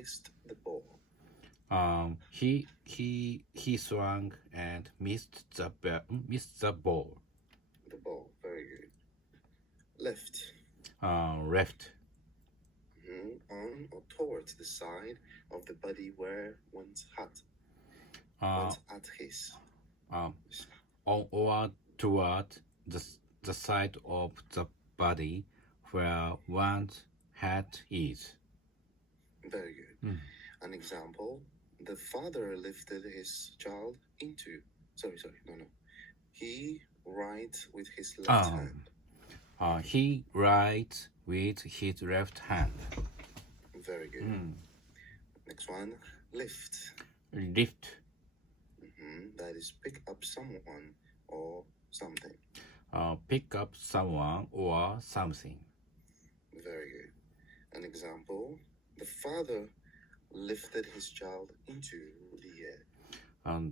missed the ball. He swung and missed the ball. The ball, very good. Left. Left. On or towards the side of the body where one's at his. On or toward the side of the body where one's hat is. Very good. An example, the father lifted his child into... Sorry, no. He writes with his left hand. He writes with his left hand. Very good. Next one, lift. Lift. That is pick up someone or something. Pick up someone or something. Very good. An example, the father lifted his child into the air.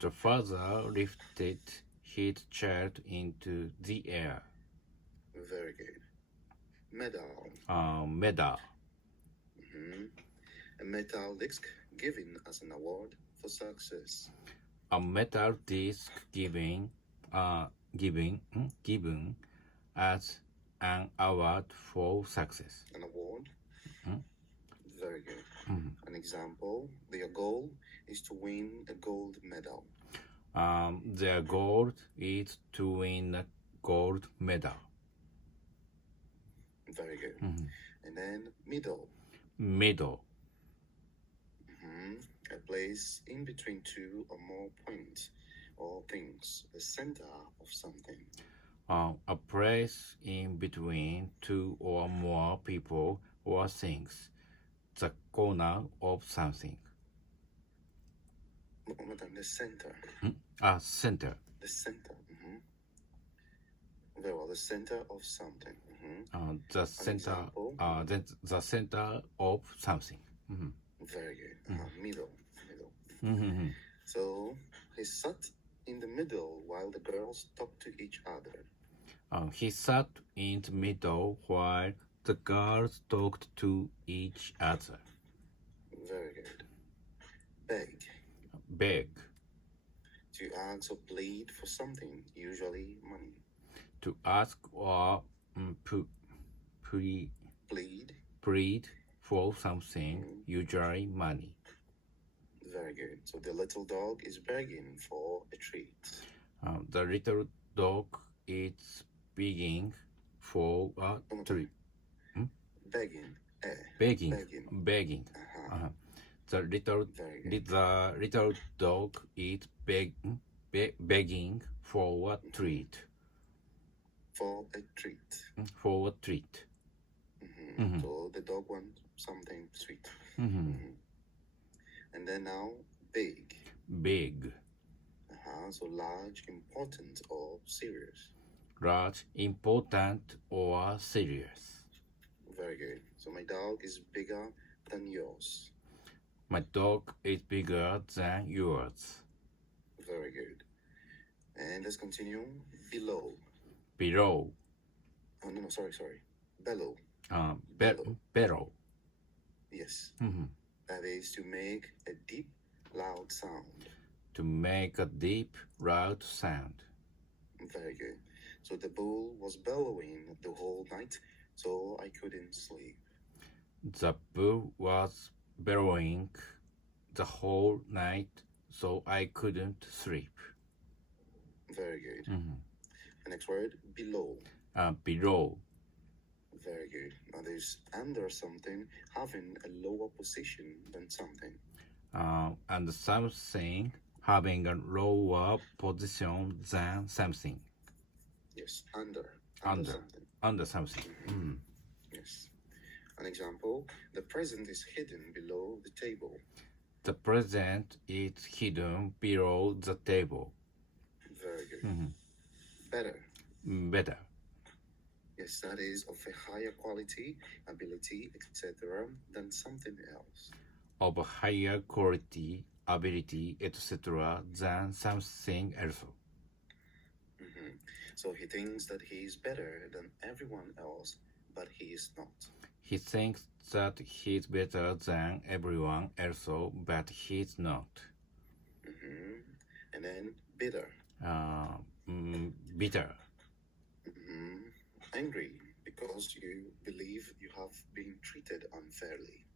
The father lifted his child into the air. Very good. Medal. Medal. A metal disc given as an award for success. A metal disc given as an award for success. An award? Very good. An example, their goal is to win a gold medal. Their goal is to win a gold medal. Very good. And then middle. Middle. A place in between two or more points or things, the center of something. A place in between two or more people or things, the corner of something. The center. Center. The center. Very well, the center of something. The center. The center of something. Very good. Middle. So he sat in the middle while the girls talked to each other. He sat in the middle while the girls talked to each other. Very good. Beg. Beg. To ask or plead for something, usually money. To ask or plead for something, usually money. Very good. So the little dog is begging for a treat. The little dog is begging for a treat. Begging. Begging. The little dog is begging for a treat. For a treat. For a treat. So the dog wants something sweet. And then now, big. Big. So large, important, or serious. Large, important, or serious. Very good. So my dog is bigger than yours. My dog is bigger than yours. Very good. And let's continue. Below. Below. Oh, no, sorry. Bellow. Bellow. Yes. That is to make a deep, loud sound. To make a deep, loud sound. Very good. So the bull was bellowing the whole night, so I couldn't sleep. The bull was bellowing the whole night, so I couldn't sleep. Very good. The next word, below. Below. Very good. Now there's under something having a lower position than something. And something having a lower position than something. Yes, under something. Under something. Yes. An example, the present is hidden below the table. The present is hidden below the table. Very good. Better. Better. Yes, that is of a higher quality, ability, etc. than something else. Of higher quality, ability, etc. than something else. So he thinks that he is better than everyone else, but he is not. He thinks that he's better than everyone else, but he's not. And then bitter. Bitter. Angry because you believe you have been treated unfairly.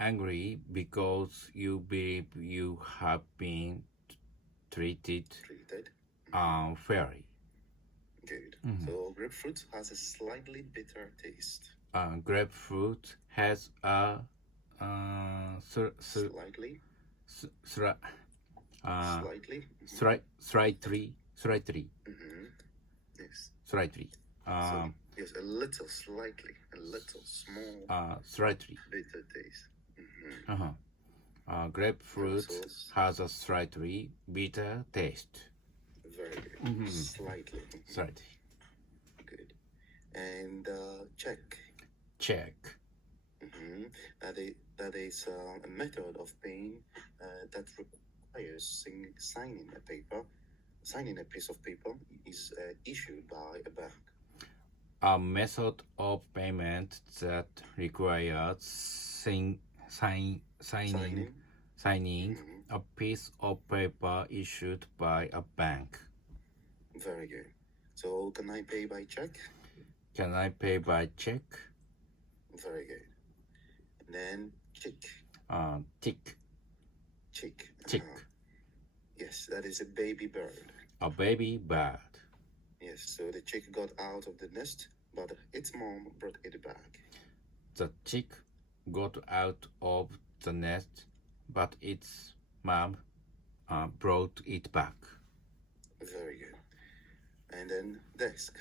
Angry because you believe you have been treated unfairly. Good. So grapefruit has a slightly bitter taste. Grapefruit has a Slightly. Slightly. Yes. Slightly. Yes, a little, slightly, a little, small, Slightly. bitter taste. Grapefruit has a slightly bitter taste. Very good. Slightly. Slightly. Good. And check. Check. That is a method of paying that requires signing a paper. Signing a piece of paper is issued by a bank. A method of payment that requires signing a piece of paper issued by a bank. Very good. So, can I pay by check? Can I pay by check? Very good. And then chick. Tick. Chick. Chick. Yes, that is a baby bird. A baby bird. Yes, so the chick got out of the nest, but its mom brought it back. The chick got out of the nest, but its mom brought it back. Very good. And then desk.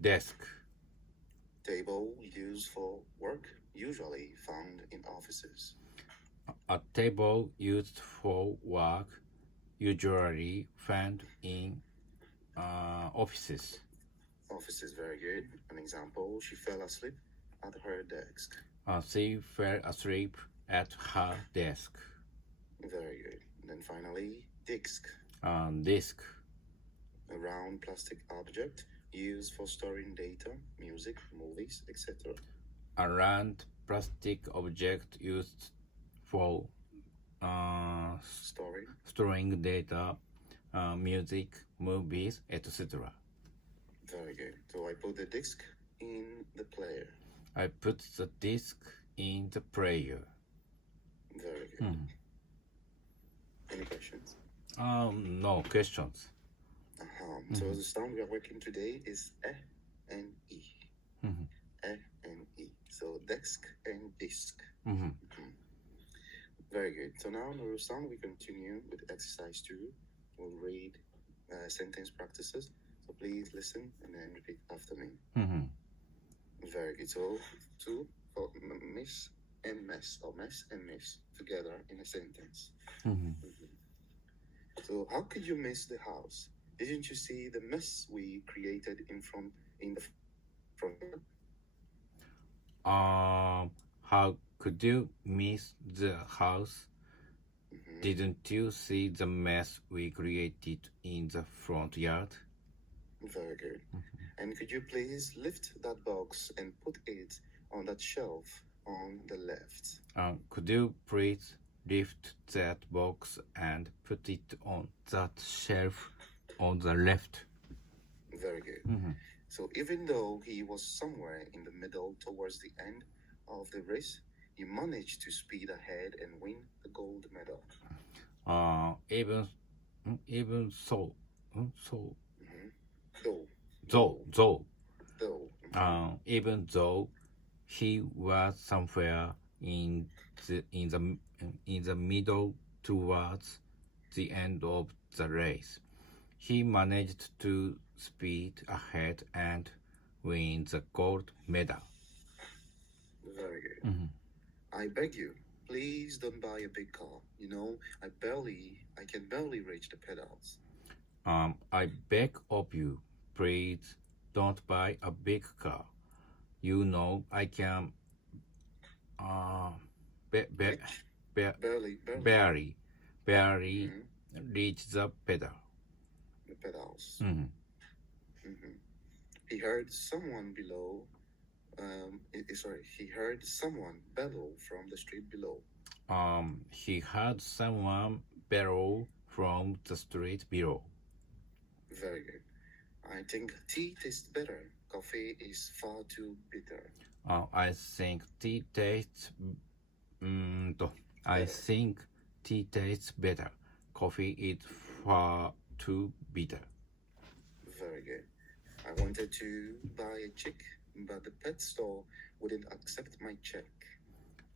Desk. Table used for work, usually found in offices. A table used for work, usually found in offices. Offices, very good. An example, she fell asleep at her desk. She fell asleep at her desk. Very good. And then finally, disk. Disk. A round plastic object used for storing data, music, movies, etc. A round plastic object used for storing data, music, movies, etc. Very good. So I put the disc in the player. I put the disc in the player. Very good. Any questions? No questions. So the sound we are working today is E and E. E and E. So desk and disc. Very good. So now in the sound we continue with exercise 2. We'll read sentence practices. So please listen and then repeat after me. Very good. So 2 for miss and mess, or mess and miss together in a sentence. So how could you miss the house? Didn't you see the mess we created in the front? How could you miss the house? Didn't you see the mess we created in the front yard? Very good. And could you please lift that box and put it on that shelf on the left? Could you please lift that box and put it on that shelf on the left? Very good. So even though he was somewhere in the middle towards the end of the race, he managed to speed ahead and win the gold medal. Even so, even though he was somewhere in the middle towards the end of the race, he managed to speed ahead and win the gold medal. Very good. I beg you, please don't buy a big car. You know, I can barely reach the pedals. I beg of you, please don't buy a big car. You know, I can barely reach the pedals. He heard someone below he heard someone bellow from the street below. He heard someone bellow from the street below. Very good. I think tea tastes better. Coffee is far too bitter. I think tea tastes better. Coffee is far too bitter. Very good. I wanted to buy a chick, but the pet store wouldn't accept my check.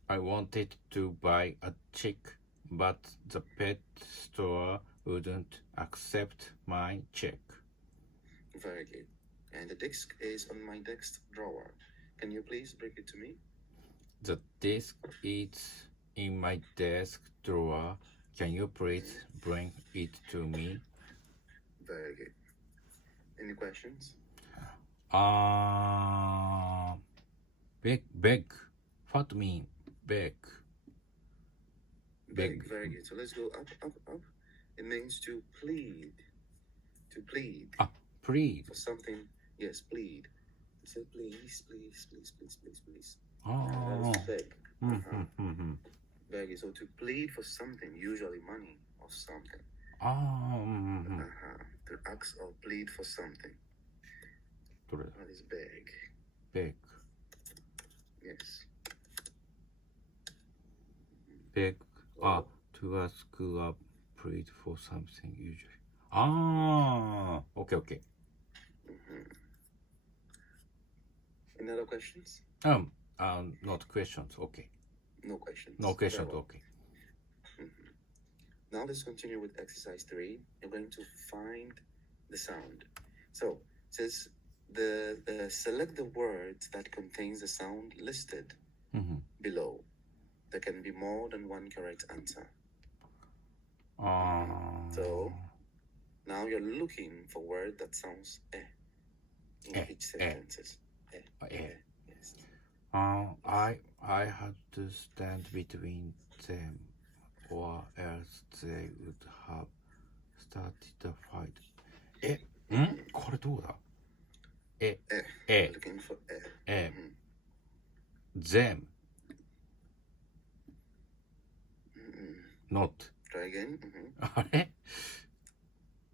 I wanted to buy a chick, but the pet store wouldn't accept my check. Very good. And the disc is on my desk drawer. Can you please bring it to me? The disc is in my desk drawer. Can you please bring it to me? Very good. Any questions? Beg. What mean beg? Beg. Very good. So let's go up. It means to plead. To plead. Plead. For something. Yes, plead. So please. Oh. Beg. Very good. So to plead for something, usually money or something. To ask or plead for something. What is beg? Beg. Yes. Beg. To ask or plead for something usually. Okay. Any other questions? Not questions. Okay. No questions. No questions. Well. Okay. Now let's continue with exercise 3. You're going to find the sound. So it says select the words that contains the sound listed below. There can be more than one correct answer. So now you're looking for word that sounds in each sentences. Yes. I had to stand between them, or else they would have started a fight. これどうだLooking for them. Not. Try again. あれ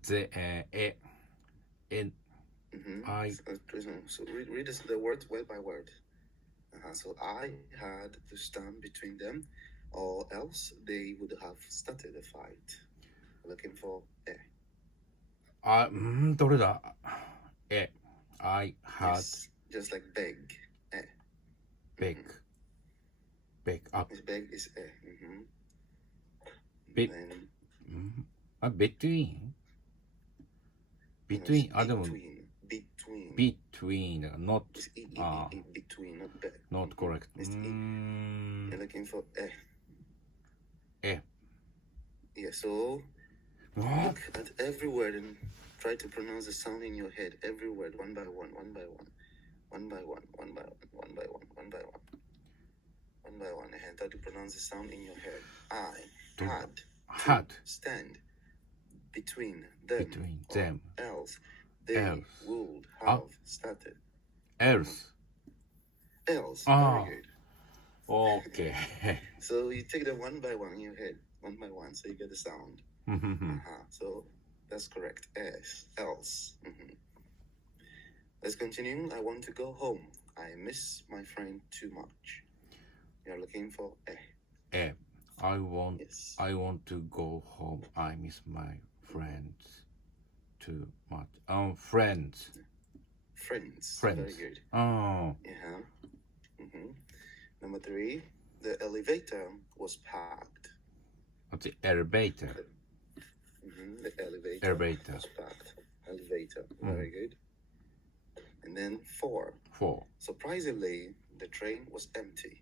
So read the word word by word. So I had to stand between them, or else they would have started a fight. Looking for どれだI had yes, just like beg. beg. This beg is Beg. Then, between. between. Between. Not between, not beg. not correct. You're looking for Yeah, so look at every word and try to pronounce the sound in your head. Every word, one by one. And try to pronounce the sound in your head. I had to stand between them. Else they would have started. Else. Very good. Okay. So you take them one by one in your head, one by one, so you get the sound. So that's correct. Else. Let's continue. I want to go home. I miss my friend too much. You're looking for I want Yes. I want to go home. I miss my friends too much. Friends. Very good. Oh. Number 3, the elevator was packed. What's the elevator? The Elevator. was packed. Elevator. Very good. And then 4. Surprisingly, the train was empty.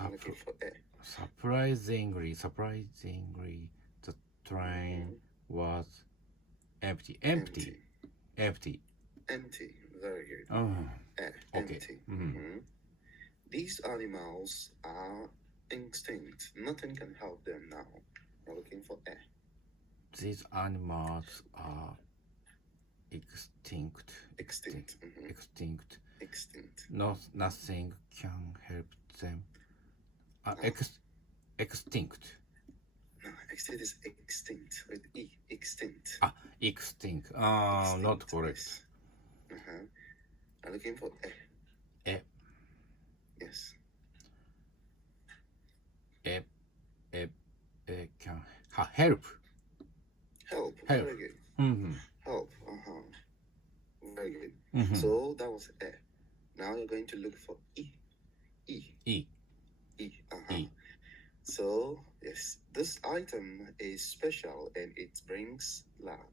Looking for Surprisingly, the train was empty. Empty. Very good. Okay. Empty. These animals are extinct. Nothing can help them now. You're looking for These animals are extinct. Extinct. Extinct. Nothing can help them. Extinct. No, extinct is extinct with E. Extinct. Extinct. Not correct. I'm looking for E. Yes. Can help. Help. Very good. Help. Very good. So that was E. Now you're going to look for E. E. So yes, this item is special and it brings luck.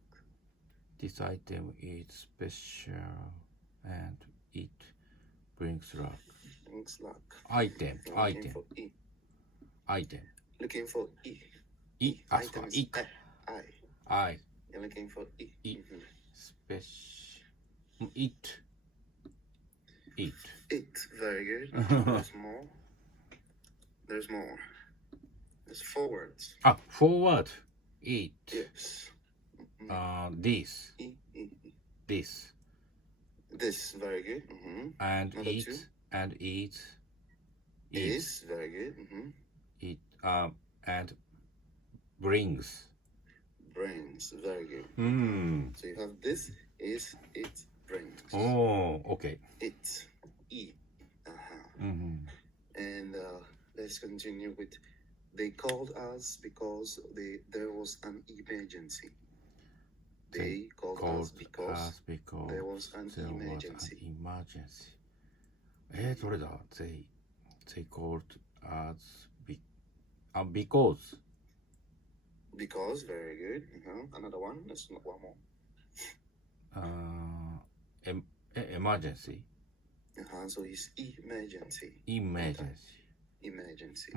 This item is special and it brings luck. Brings luck. Item. Looking for E. Item. Looking for E. Item is I. You're looking for E. Special. It. It. Very good. There's more. There's 4 words. Forward. It. Yes. This. This. This. Very good. And Number it. 2. And it. Is. Very good. It. And brings. Brings. Very good. So you have this is it brings. Oh, okay. It. E. And let's continue with they called us because there was an emergency. They called us because there was an emergency. どれだ They called us because. Because, very good. Another one. Let's not one more. Emergency. So it's emergency. Emergency.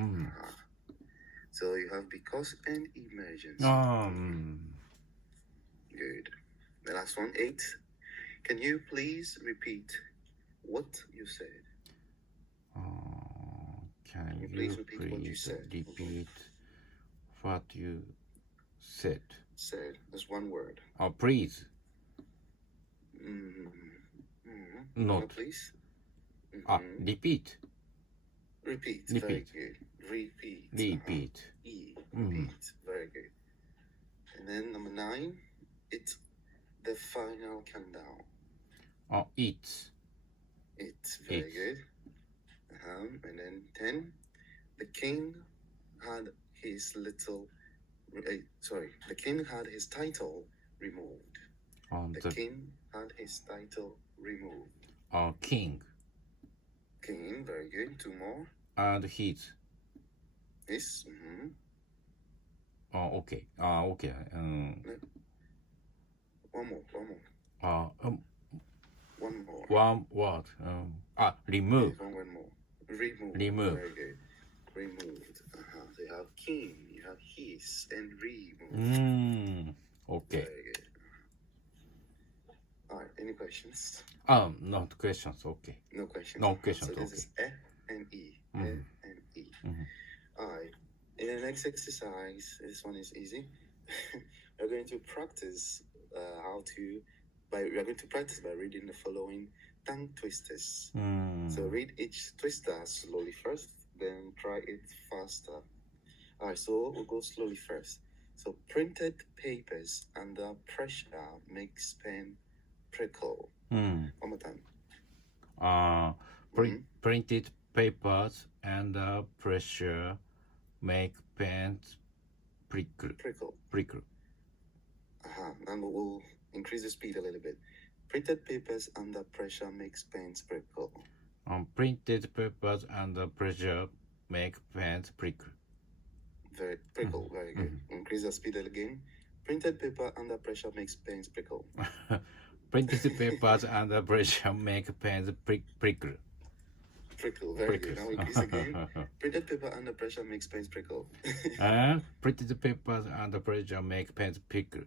So you have because and emergency. Good. The last one, 8. Can you please repeat what you said? Can you please repeat what you said? Repeat what you said. Said. There's one word. Please. No, Not. please. Repeat. Repeat. Repeat. Very good. Repeat. Repeat. Repeat. Very good. And then number 9, it's the final countdown. It's. It's very good. And then 10, the king had his the king had his title removed. The king had his title removed. King. King, very good. 2 more. And his. His. Okay. Okay. One more. One more. One word. Remove. One more. Remove. Very good. Removed. So you have king, you have his, and remove. Okay. Very good. Alright, any questions? Not questions. Okay. No questions. No questions. So this is E and E. E and E. Alright. In the next exercise, this one is easy. We're going to practice by reading the following tongue twisters. So read each twister slowly first, then try it faster. Alright, so we'll go slowly first. So printed papers under pressure makes pen prickle. One more time. Printed papers under pressure make pens prickle. Now we'll increase the speed a little bit. Printed papers under pressure makes pens prickle. Printed papers under pressure make pens prickle. Very good. Increase the speed again. Printed paper under pressure makes pens prickle. Printed papers under pressure make pens prickle. Very good. Now increase again. Printed paper under pressure makes pens prickle. Printed papers under pressure make pens prickle.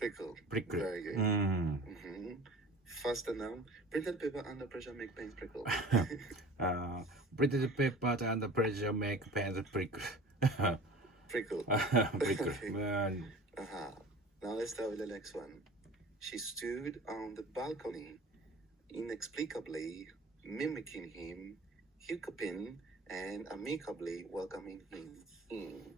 Very good. Faster now. Printed paper under pressure make pens prickle. Printed papers under pressure make pens prickle. Prickle. Man. Now let's start with the next one. She stood on the balcony inexplicably mimicking him, hiccuping, and amicably welcoming him in.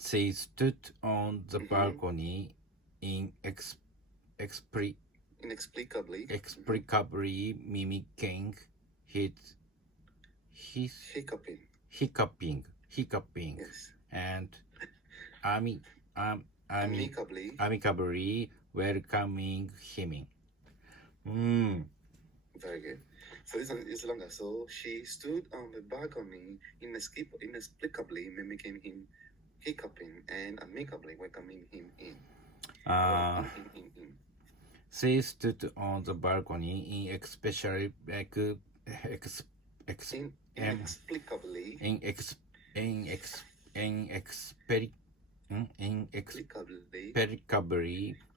She stood on the balcony inexplicably mimicking his hiccuping, Yes. and amicably welcoming him. Very good. So this one is longer. So she stood on the balcony inexplicably mimicking him, hiccuping, and amicably welcoming him in. She stood on the balcony inexplicably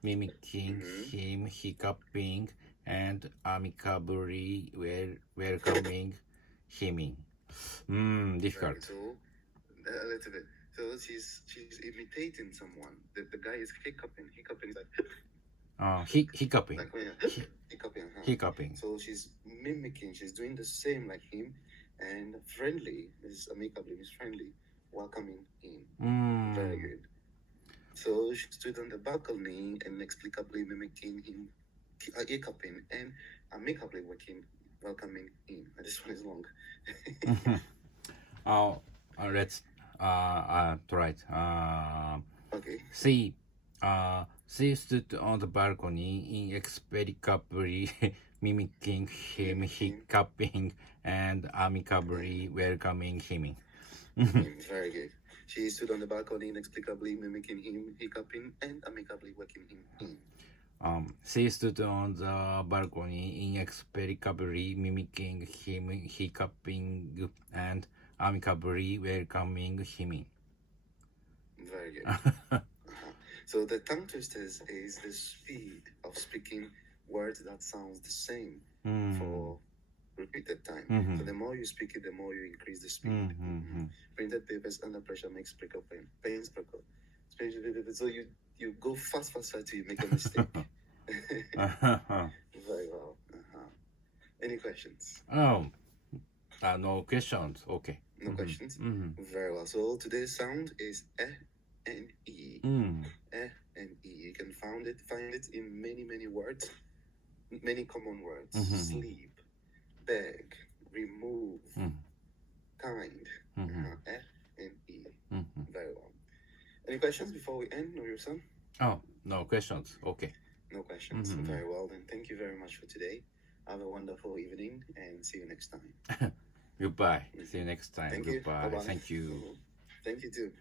mimicking him, hiccuping, and amicably welcoming him in. Difficult. So a little bit. So she's imitating someone. The guy is hiccuping. Hiccuping is like Hiccuping. like hiccuping. Hiccuping. So she's mimicking. She's doing the same like him, and friendly is amicably is friendly, welcoming him. Very good. So she stood on the balcony and inexplicably mimicking him, hiccuping, and amicably welcoming him. This one is long. Let's try it. Okay. She stood on the balcony inexplicably mimicking him, hiccuping, and amicably welcoming him in. Very good. She stood on the balcony inexplicably mimicking him, hiccuping, and amicably welcoming him in. She stood on the balcony inexplicably mimicking him, hiccuping, and amicably welcoming him in. Very good. So the tongue twisters is the speed of speaking words that sounds the same for repeated time. So the more you speak it, the more you increase the speed. Printed papers under pressure makes sprinkle pain. Pain sprinkle. So you go fast till you make a mistake. Very well. Any questions? No questions. Okay. No questions? Very well. So today's sound is and E. And E. You can find it in many words, many common words. Sleep, beg, remove, kind. And E. Very well. Any questions before we end, Nori-san? No questions. Okay. No questions. Very well, then thank you very much for today. Have a wonderful evening and see you next time. Goodbye. See you next time. Thank you. Goodbye. Bye-bye. Thank you. Thank you too.